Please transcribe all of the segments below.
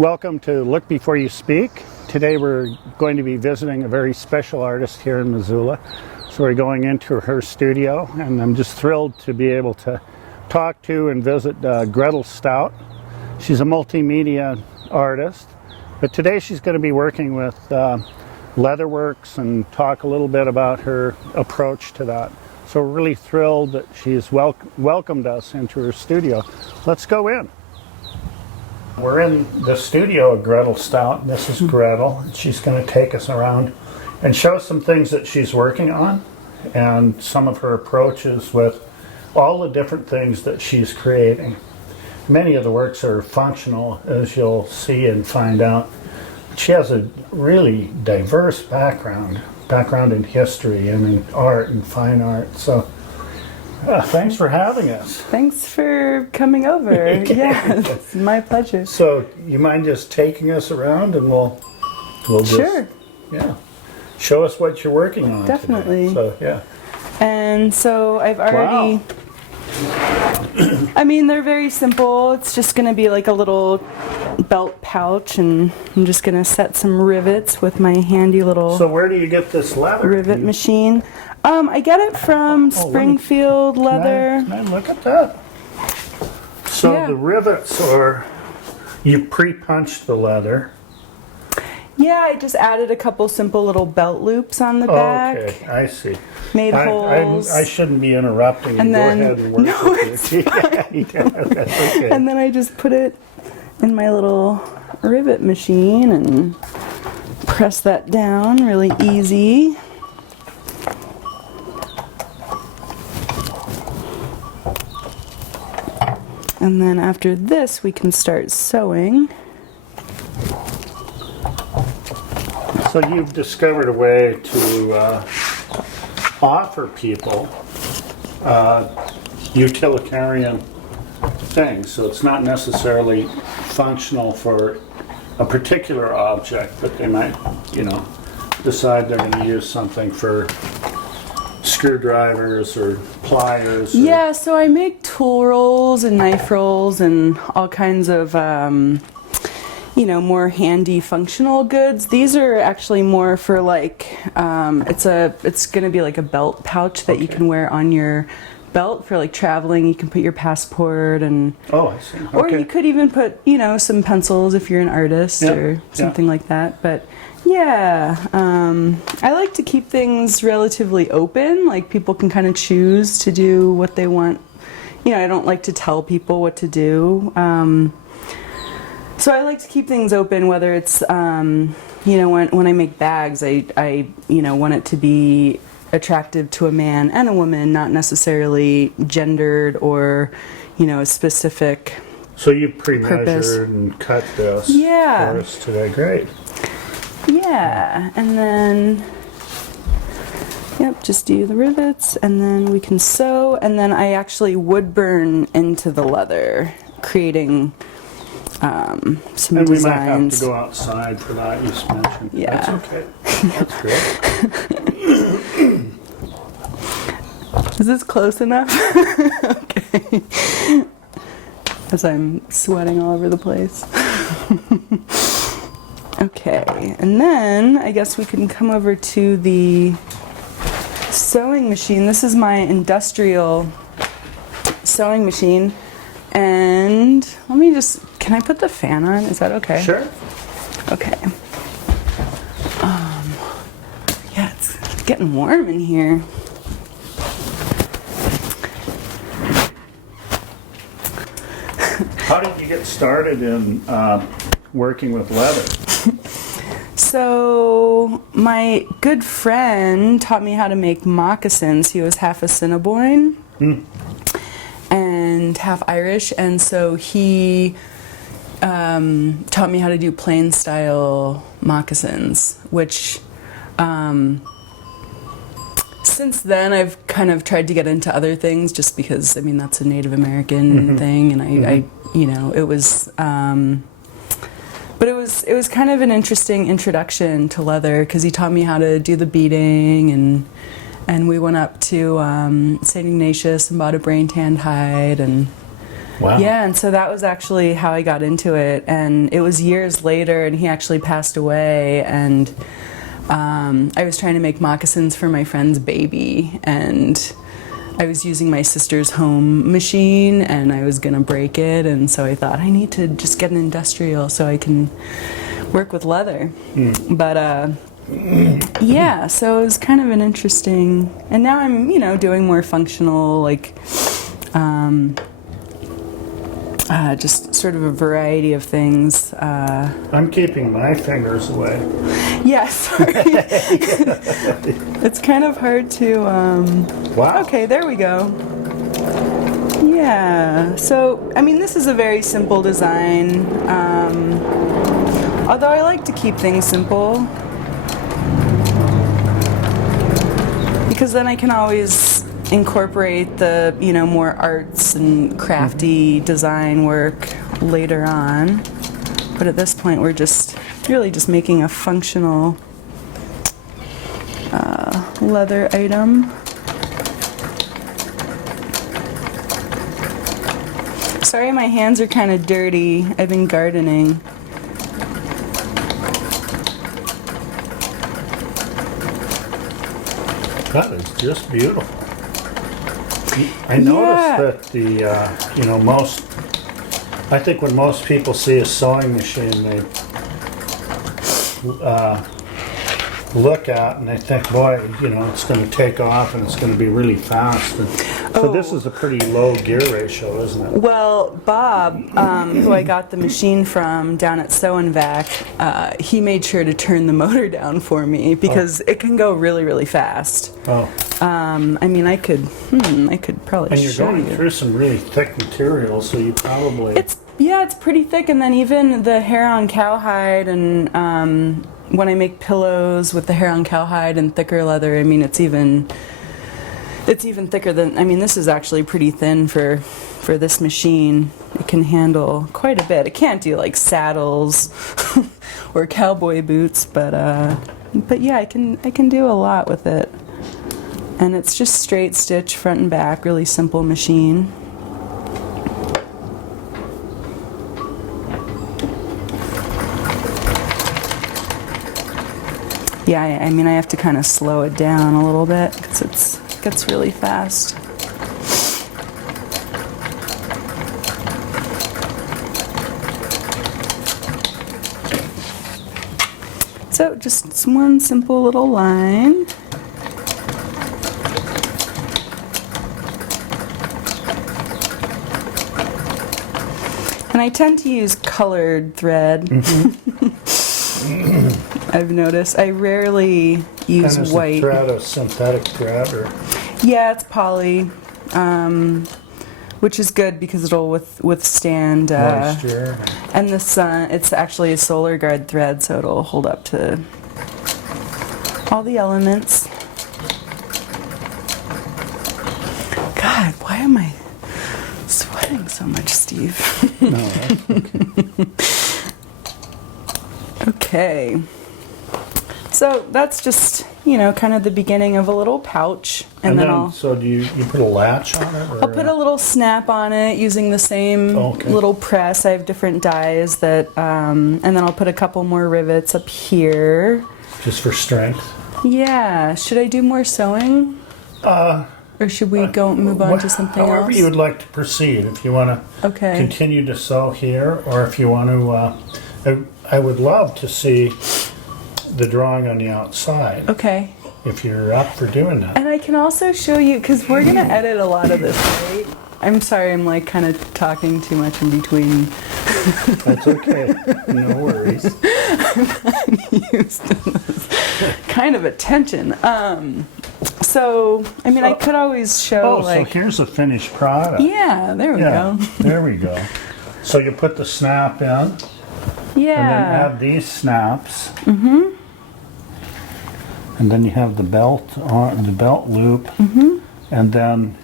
Welcome to Look Before You Speak. Today we're going to be visiting a very special artist here in Missoula. So we're going into her studio, and I'm just thrilled to be able to talk to and visit Gretel Stoudt. She's a multimedia artist, but today she's going to be working with leatherworks and talk a little bit about her approach to that. So we're really thrilled that she's welcomed us into her studio. Let's go in. We're in the studio of Gretel Stoudt. This is Gretel. She's going to take us around and show us some things that she's working on and some of her approaches with all the different things that she's creating. Many of the works are functional, as you'll see and find out. She has a really diverse background in history and in art and fine art. So thanks for having us. Thanks for coming over. Yeah, it's my pleasure. So you mind just taking us around, and we'll just, sure. Yeah, show us what you're working on. Definitely. Today. So yeah. And so I've already. Wow. I mean, they're very simple. It's just going to be like a little belt pouch, and I'm just going to set some rivets with my handy little. So where do you get this leather? Rivet machine. I get it from Springfield Leather. Can I look at that? So yeah. The rivets are, you pre-punched the leather. Yeah, I just added a couple simple little belt loops on the back. Okay, I see. Made holes. I shouldn't be interrupting you. And then, go ahead and work no, with it. Yeah, that's okay. And then I just put it in my little rivet machine and press that down really easy. And then after this, we can start sewing. So you've discovered a way to offer people utilitarian things. So it's not necessarily functional for a particular object, but they might, decide they're going to use something for screwdrivers or pliers. Yeah, so I make tool rolls and knife rolls and all kinds of more handy functional goods. These are actually more for like it's going to be like a belt pouch that you can wear on your belt for like traveling. You can put your passport and I see. Okay. Or you could even put some pencils if you're an artist or something like that. But yeah, I like to keep things relatively open. Like people can kind of choose to do what they want. I don't like to tell people what to do. So I like to keep things open, whether it's, when I make bags, I want it to be attractive to a man and a woman, not necessarily gendered or, a specific So you pre-measured purpose. And cut this for us today. Great. Yeah, and then, just do the rivets, and then we can sew, and then I actually wood burn into the leather, creating some designs. And we might have to go outside for that, you mentioned. Yeah. That's okay. That's great. Is this close enough? Okay. As I'm sweating all over the place. Okay, and then I guess we can come over to the sewing machine. This is my industrial sewing machine. And let me can I put the fan on? Is that okay? Sure. Okay. Yeah, it's getting warm in here. How did you get started in working with leather? So my good friend taught me how to make moccasins. He was half Assiniboine and half Irish, and so he taught me how to do plain style moccasins, which since then I've kind of tried to get into other things just because that's a Native American thing, and I it was but it was kind of an interesting introduction to leather because he taught me how to do the beading, and we went up to St. Ignatius and bought a brain tanned hide, and Wow. Yeah, and so that was actually how I got into it. And it was years later, and he actually passed away. And I was trying to make moccasins for my friend's baby, and I was using my sister's home machine, and I was going to break it. And so I thought, I need to just get an industrial so I can work with leather. But yeah, so it was kind of an interesting, and now I'm, doing more functional, like, just sort of a variety of things. I'm keeping my fingers away. Yeah, sorry. It's kind of hard to, Wow. Okay, there we go. Yeah, so, I mean, this is a very simple design, although I like to keep things simple, because then I can always incorporate the, more arts and crafty design work later on. But at this point, we're just really just making a functional leather item. Sorry, my hands are kind of dirty. I've been gardening. That is just beautiful. I noticed that the, I think when most people see a sewing machine, they look at and they think, boy, it's going to take off and it's going to be really fast. And so this is a pretty low gear ratio, isn't it? Well, Bob, who I got the machine from down at Sew and Vac, he made sure to turn the motor down for me because it can go really, really fast. Oh. I mean, I could probably And you're show going you. through some really thick material, so you probably... It's pretty thick, and then even the hair on cowhide, and when I make pillows with the hair on cowhide and thicker leather, I mean, it's even thicker than, I mean, this is actually pretty thin for this machine. It can handle quite a bit. It can't do like saddles or cowboy boots, but yeah, I can do a lot with it. And it's just straight stitch front and back, really simple machine. Yeah, I mean, I have to kind of slow it down a little bit because it gets really fast. So just one simple little line. And I tend to use colored thread. I've noticed. I rarely use And is white. the thread a synthetic thread, or? Yeah, it's poly, which is good because it'll withstand Moisture. and the sun. It's actually a solar guard thread, so it'll hold up to all the elements. God, why am I sweating so much, Steve? No, that's okay. Okay. So that's just, kind of the beginning of a little pouch. And then so do you put a latch on it? Or? I'll put a little snap on it using the same little press. I have different dies that, and then I'll put a couple more rivets up here. Just for strength? Yeah. Should I do more sewing? Or should we move on to something else? However you would like to proceed. If you want to continue to sew here, or if you want to, I would love to see the drawing on the outside. Okay. If you're up for doing that. And I can also show you, because we're going to edit a lot of this, right? I'm sorry, I'm like kind of talking too much in between. That's okay. No worries. I'm not used to this kind of attention. So, I mean, I could always show so here's a finished product. Yeah, there we go. There we go. So you put the snap in. Yeah. And then add these snaps. Mm-hmm. And then you have the belt loop. Mm-hmm. And then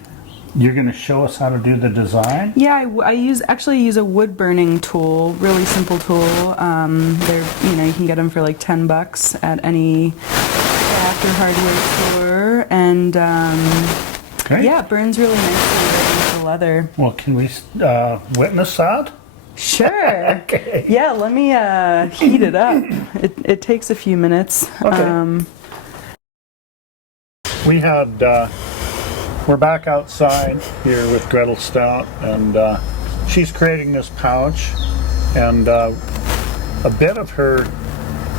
you're going to show us how to do the design? Yeah, I actually use a wood burning tool, really simple tool. They're, you can get them for like $10 at any craft or hardware store, and yeah, it burns really nicely. the leather. Well, can we witness that? Sure. Okay. Yeah, let me heat it up. It takes a few minutes. Okay. We're back outside here with Gretel Stoudt, and she's creating this pouch, and a bit of her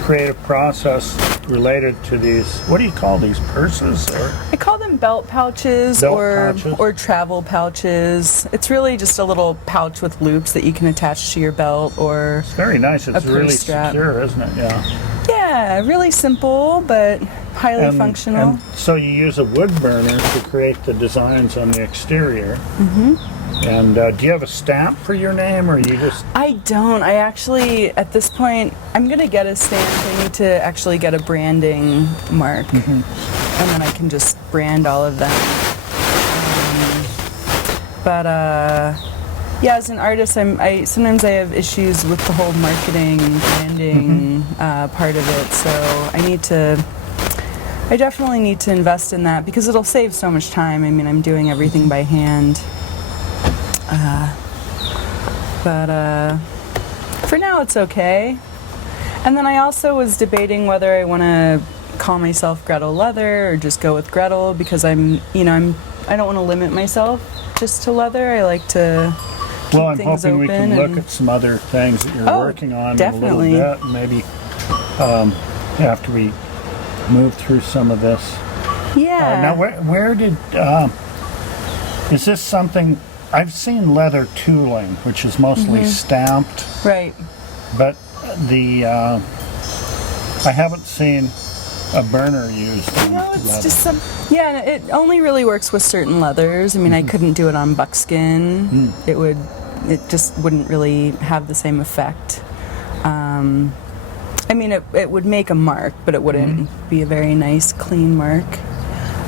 creative process related to these, what do you call these, purses? Or? I call them belt pouches, or travel pouches. It's really just a little pouch with loops that you can attach to your belt, or it's very nice. It's really secure, isn't it? Yeah. Yeah, really simple, but highly functional. And so you use a wood burner to create the designs on the exterior. Mm-hmm. And do you have a stamp for your name, or you just... I don't. I actually, at this point, I'm going to get a stamp. I need to actually get a branding mark. Mm-hmm. And then I can just brand all of them. Yeah, as an artist, sometimes I have issues with the whole marketing and branding part of it. So I definitely need to invest in that, because it'll save so much time. I mean, I'm doing everything by hand. For now it's okay. And then I also was debating whether I want to call myself Gretel Leather or just go with Gretel, because I don't want to limit myself just to leather. I like to keep I'm things hoping open. We can look at some other things that you're working on definitely. in a little bit. Maybe after we move through some of this. Yeah. Now, where did is this something? I've seen leather tooling, which is mostly stamped. Right. But I haven't seen a burner used on it's leather. just it only really works with certain leathers. I mean, I couldn't do it on buckskin. It just wouldn't really have the same effect. I mean, it would make a mark, but it wouldn't be a very nice, clean mark.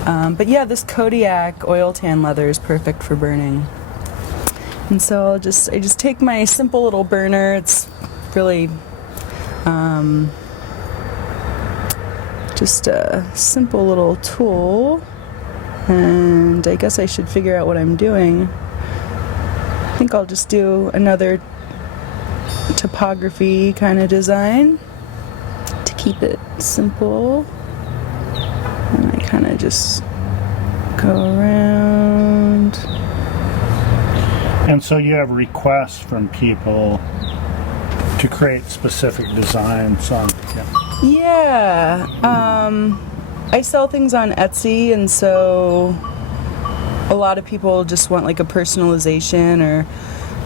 But yeah, this Kodiak oil tan leather is perfect for burning. And so I just take my simple little burner. It's really just a simple little tool, and I guess I should figure out what I'm doing. I think I'll just do another typography kind of design to keep it simple, and I kind of just go around. And so you have requests from people to create specific designs on. Yeah. I sell things on Etsy, and so a lot of people just want like a personalization, or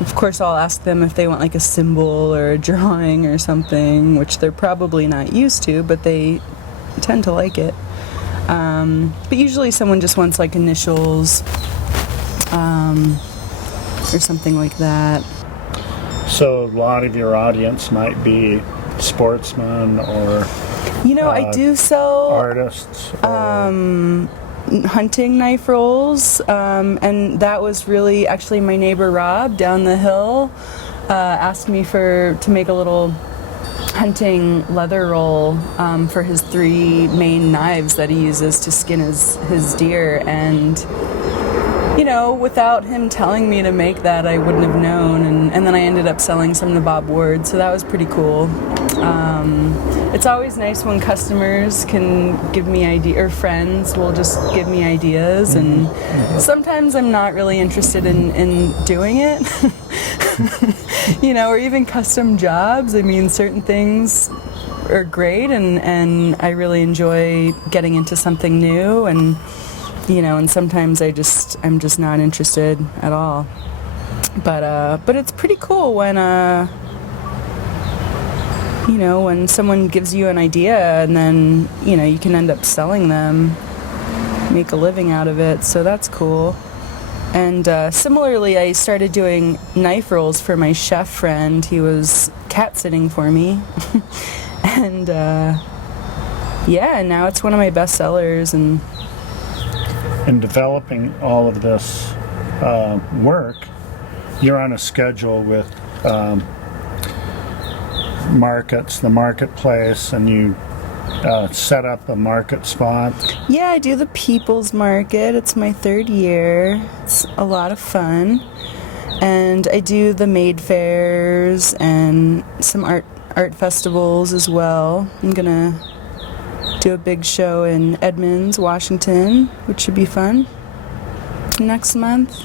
of course I'll ask them if they want like a symbol or a drawing or something, which they're probably not used to, but they tend to like it. But usually someone just wants like initials or something like that. So a lot of your audience might be sportsmen or I do sell artists or hunting knife rolls, and that was really actually my neighbor Rob down the hill asked me to make a little hunting leather roll for his 3 main knives that he uses to skin his deer, and without him telling me to make that, I wouldn't have known, and then I ended up selling some to Bob Ward, so that was pretty cool. It's always nice when customers can give me ideas, or friends will just give me ideas, and sometimes I'm not really interested in doing it, or even custom jobs. I mean, certain things are great, and I really enjoy getting into something new, and and sometimes I'm just not interested at all. But it's pretty cool when when someone gives you an idea, and then you can end up selling them, make a living out of it. So that's cool. And similarly, I started doing knife rolls for my chef friend. He was cat sitting for me, and now it's one of my best sellers. And in developing all of this work, you're on a schedule with the marketplace, and you set up a market spot. Yeah, I do the People's Market. It's my 3rd year. It's a lot of fun. And I do the maid fairs and some art festivals as well. I'm gonna do a big show in Edmonds, Washington, which should be fun next month.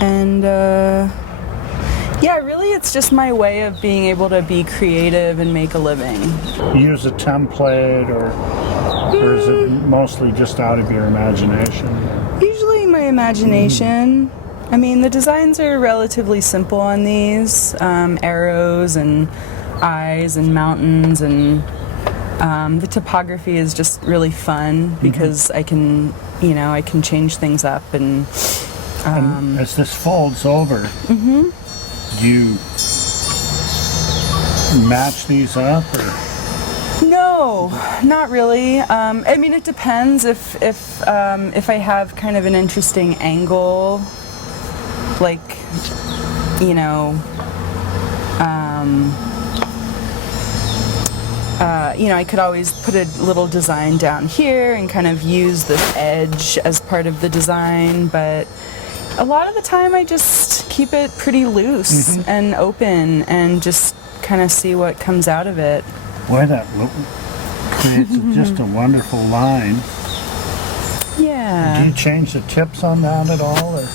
And yeah, really it's just my way of being able to be creative and make a living. Use a template or is it mostly just out of your imagination? Usually my imagination. I mean, the designs are relatively simple on these. Arrows and eyes and mountains, and the topography is just really fun because I can change things up. And as this folds over, do you match these up? Or? No, not really. I mean, it depends if I have kind of an interesting angle, like, I could always put a little design down here and kind of use this edge as part of the design, but a lot of the time I just keep it pretty loose and open and just kind of see what comes out of it. Boy, that creates just a wonderful line. Yeah. Do you change the tips on that at all? Or?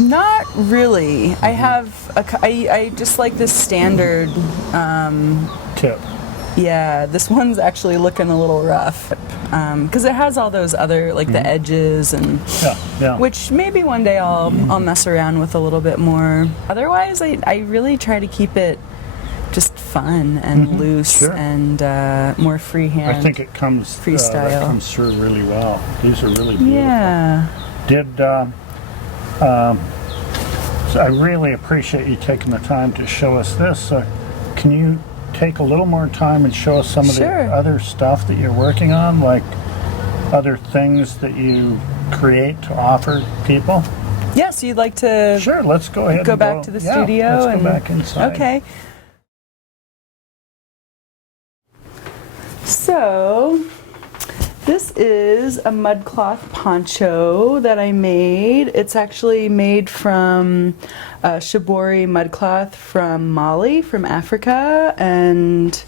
Not really. I have I just like this standard Tip. Yeah, this one's actually looking a little rough because it has all those other the edges and which maybe one day I'll mess around with a little bit more. Otherwise, I really try to keep it just fun and loose and more freehand. I think it comes freestyle. That comes through really well. These are really beautiful. Yeah. So I really appreciate you taking the time to show us this. Can you take a little more time and show us some of the other stuff that you're working on, like other things that you create to offer people? Yeah, so you'd like to Sure, let's go ahead go and back to the studio let's go back inside. Okay. So this is a mudcloth poncho that I made. It's actually made from shibori mudcloth from Mali, from Africa, and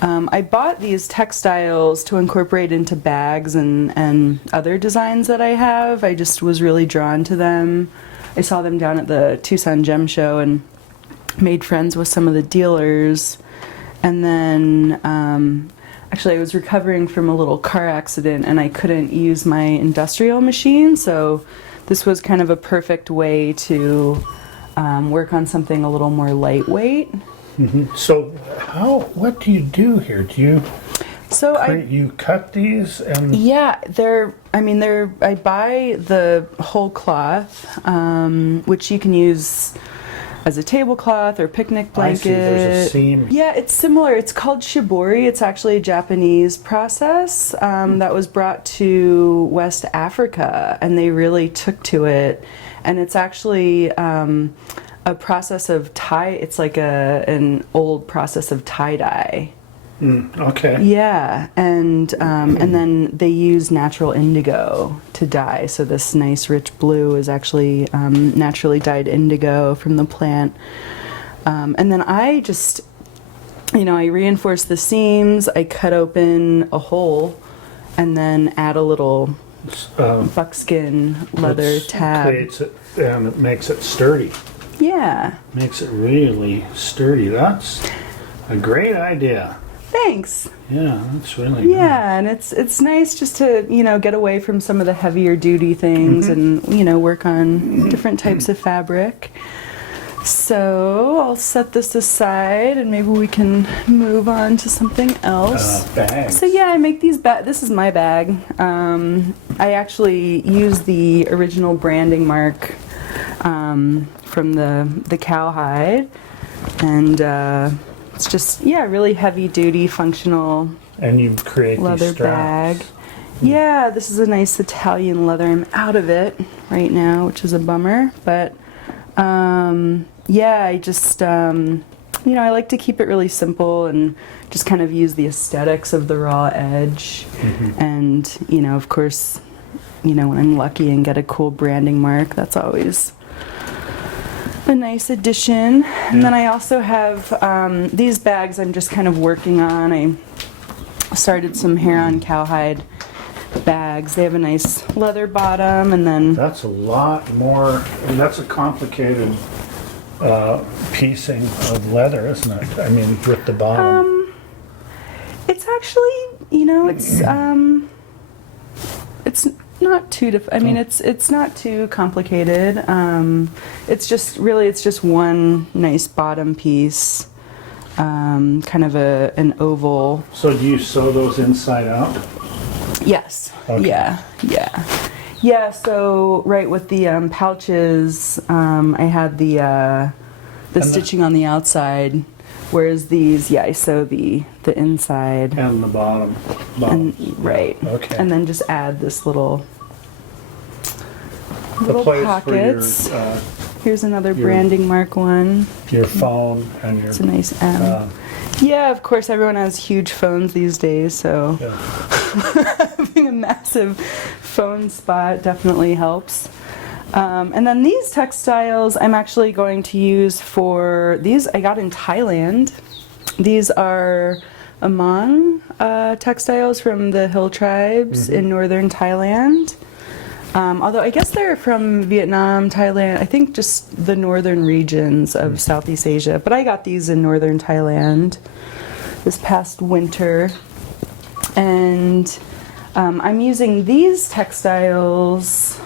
I bought these textiles to incorporate into bags and other designs that I have. I just was really drawn to them. I saw them down at the Tucson Gem Show and made friends with some of the dealers, and then actually, I was recovering from a little car accident and I couldn't use my industrial machine, so this was kind of a perfect way to work on something a little more lightweight. So, what do you do here? Do you you cut these and yeah, I buy the whole cloth, which you can use as a tablecloth or picnic blanket. I see, there's a seam. Yeah, it's similar. It's called shibori. It's actually a Japanese process that was brought to West Africa, and they really took to it. And it's actually a process of tie. It's like an old process of tie-dye. Okay. Yeah, and then they use natural indigo to dye. So this nice rich blue is actually naturally dyed indigo from the plant. And then I just, I reinforce the seams. I cut open a hole, and then add a little buckskin leather tab. Creates it, and it makes it sturdy. Yeah. Makes it really sturdy. That's a great idea. Thanks. Yeah, that's really good. Yeah, and it's nice just to, get away from some of the heavier duty things and, work on different types of fabric. So I'll set this aside and maybe we can move on to something else. Bags. So yeah, I make these this is my bag. I actually use the original branding mark from the cowhide, and it's just, really heavy duty, functional and you create leather these straps. bag. Yeah, this is a nice Italian leather. I'm out of it right now, which is a bummer. But I just I like to keep it really simple and just kind of use the aesthetics of the raw edge. And, of course, when I'm lucky and get a cool branding mark, that's always a nice addition. And then I also have these bags I'm just kind of working on. I started some hair-on cowhide bags. They have a nice leather bottom, and then... That's a lot more, and that's a complicated piecing of leather, isn't it? I mean, with the bottom. It's actually, it's not too it's not too complicated. It's just one nice bottom piece, kind of an oval. So do you sew those inside out? Yes. Okay. Yeah, so right with the pouches, I had the stitching on the outside, whereas these, I sew the inside. And the bottom. Right. Okay. And then just add this little place pockets. For your, here's another branding mark one. Your phone and your... It's a nice M. Yeah, of course, everyone has huge phones these days, so having a massive phone spot definitely helps. And then these textiles I'm actually going to use for these I got in Thailand. These are Among textiles from the hill tribes in northern Thailand. Although I guess they're from Vietnam, Thailand, I think just the northern regions of Southeast Asia. But I got these in northern Thailand this past winter. And I'm using these textiles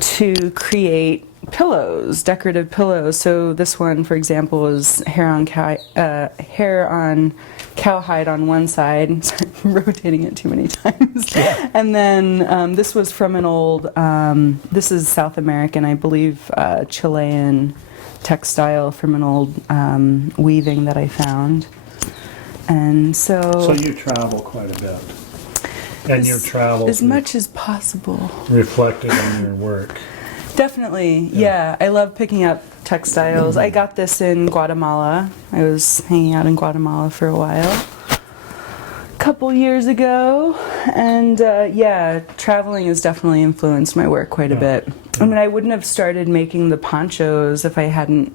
to create pillows, decorative pillows. So this one, for example, is hair on cowhide on one side. Sorry, I'm rotating it too many times. Yeah. And then this was from an old, this is South American, I believe, Chilean textile from an old weaving that I found. And so you travel quite a bit. And your travels as much as possible reflected in your work. Definitely, yeah. I love picking up textiles. I got this in Guatemala. I was hanging out in Guatemala for a while, a couple years ago, and traveling has definitely influenced my work quite a bit. I mean, I wouldn't have started making the ponchos if I hadn't,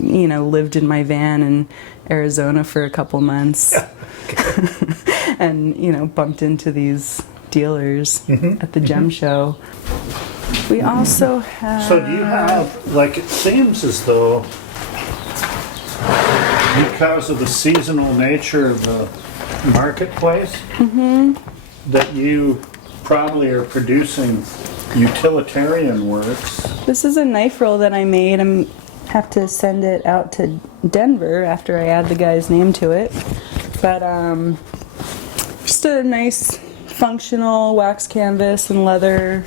lived in my van in Arizona for a couple months, and bumped into these dealers at the gem show. We also have... So do you have, it seems as though because of the seasonal nature of the marketplace, that you probably are producing utilitarian works. This is a knife roll that I made. I have to send it out to Denver after I add the guy's name to it. But just a nice functional wax canvas and leather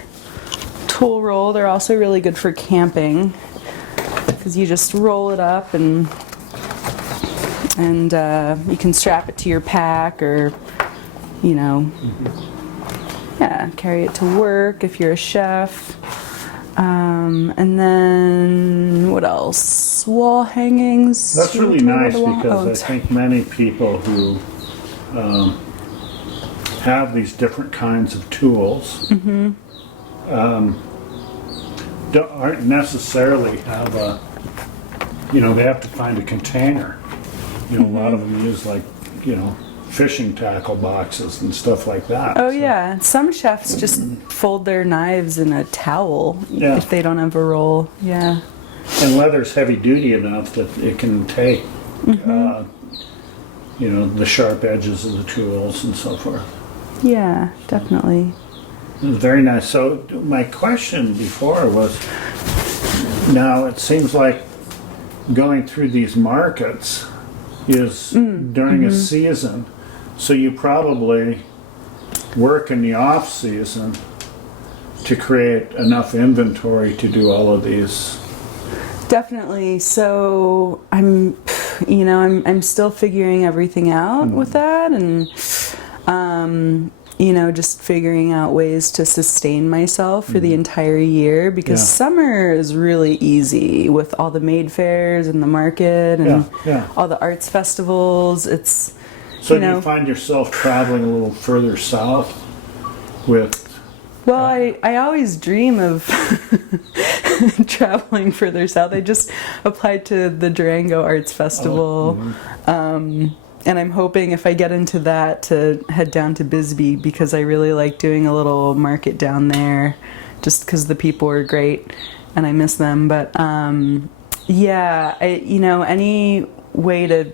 tool roll. They're also really good for camping because you just roll it up and you can strap it to your pack or carry it to work if you're a chef. And then what else? Wall hangings. That's really nice because I think many people who have these different kinds of tools aren't necessarily have a, they have to find a container. A lot of them use fishing tackle boxes and stuff like that. Oh, so. Yeah. Some chefs just fold their knives in a towel if they don't have a roll. Yeah. And leather's heavy duty enough that it can take, the sharp edges of the tools and so forth. Yeah, definitely. Very nice. So my question before was, now it seems like going through these markets is during a season, so you probably work in the off season to create enough inventory to do all of these. Definitely. So I'm still figuring everything out with that, and just figuring out ways to sustain myself for the entire year, because summer is really easy with all the maid fairs and the market and all the arts festivals. It's so do you find yourself traveling a little further south with? Well, I always dream of traveling further south. I just applied to the Durango Arts Festival, and I'm hoping if I get into that to head down to Bisbee, because I really like doing a little market down there, just because the people are great and I miss them. But any way to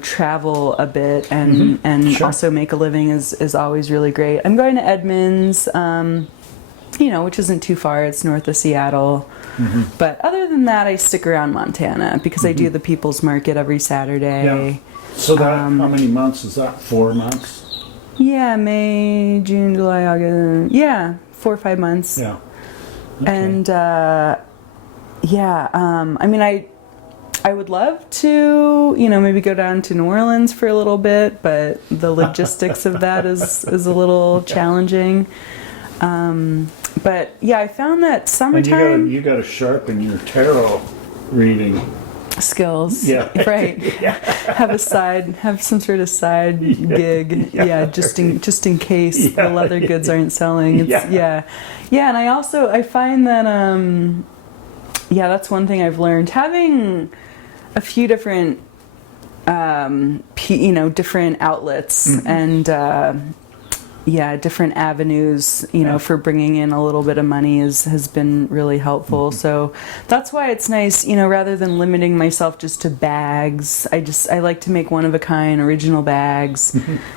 travel a bit and also make a living is always really great. I'm going to Edmonds, which isn't too far. It's north of Seattle. But other than that, I stick around Montana because I do the People's Market every Saturday. Yeah. So that, how many months is that? 4 months? Yeah, May, June, July, August. Yeah, 4 or 5 months. Yeah. Okay. And I would love to, maybe go down to New Orleans for a little bit, but the logistics of that is a little challenging. But yeah, I found that summertime. And you got to sharpen your tarot reading skills. Yeah. Right. Have some sort of side gig. Yeah, just in case the leather goods aren't selling. Yeah, and I find that that's one thing I've learned, having a few different different outlets and different avenues for bringing in a little bit of money has been really helpful. So that's why it's nice, rather than limiting myself just to bags, I like to make one of a kind original bags.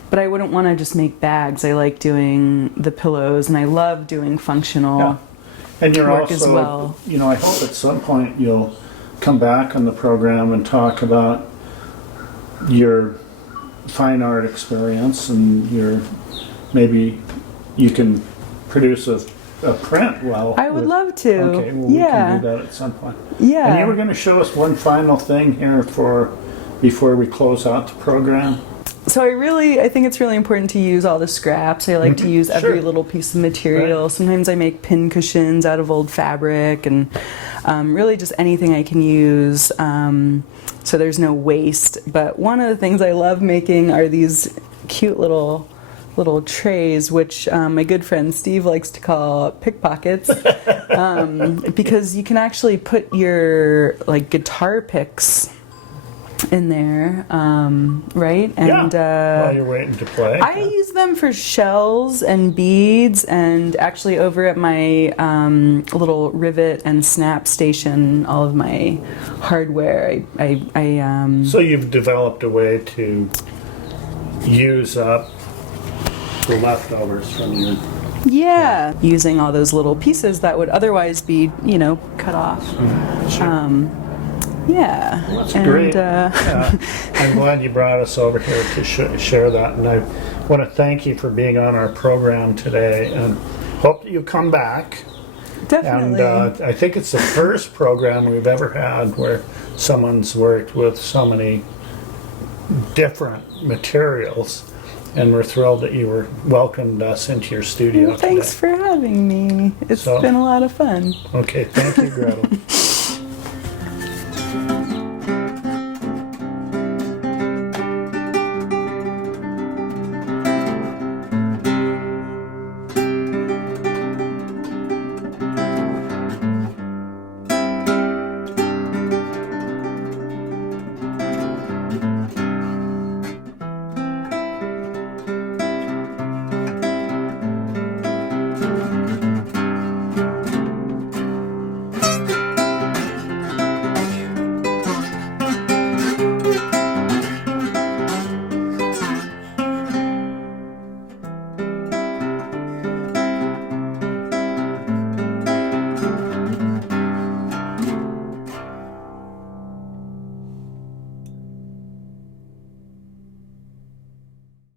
But I wouldn't want to just make bags. I like doing the pillows, and I love doing functional and you're work also, as well. I hope at some point you'll come back on the program and talk about your fine art experience, and maybe you can produce a print. I would love to. Okay, well, we can do that at some point. Yeah. And you were going to show us one final thing here before we close out the program. So I think it's really important to use all the scraps. I like to use every little piece of material. Right. Sometimes I make pin cushions out of old fabric, and really just anything I can use, so there's no waste. But one of the things I love making are these cute little trays, which my good friend Steve likes to call pickpockets, because you can actually put your guitar picks in there, right? And while you're waiting to play. I use them for shells and beads, and actually over at my little rivet and snap station, all of my hardware, I So you've developed a way to use up the leftovers from your... using all those little pieces that would otherwise be, cut off. Sure. Well, that's great. I'm glad you brought us over here to share that, and I want to thank you for being on our program today, and hope that you come back. Definitely. And I think it's the first program we've ever had where someone's worked with so many different materials, and we're thrilled that you welcomed us into your studio. Well, thanks for having me. It's been a lot of fun. Okay, thank you, Gretel.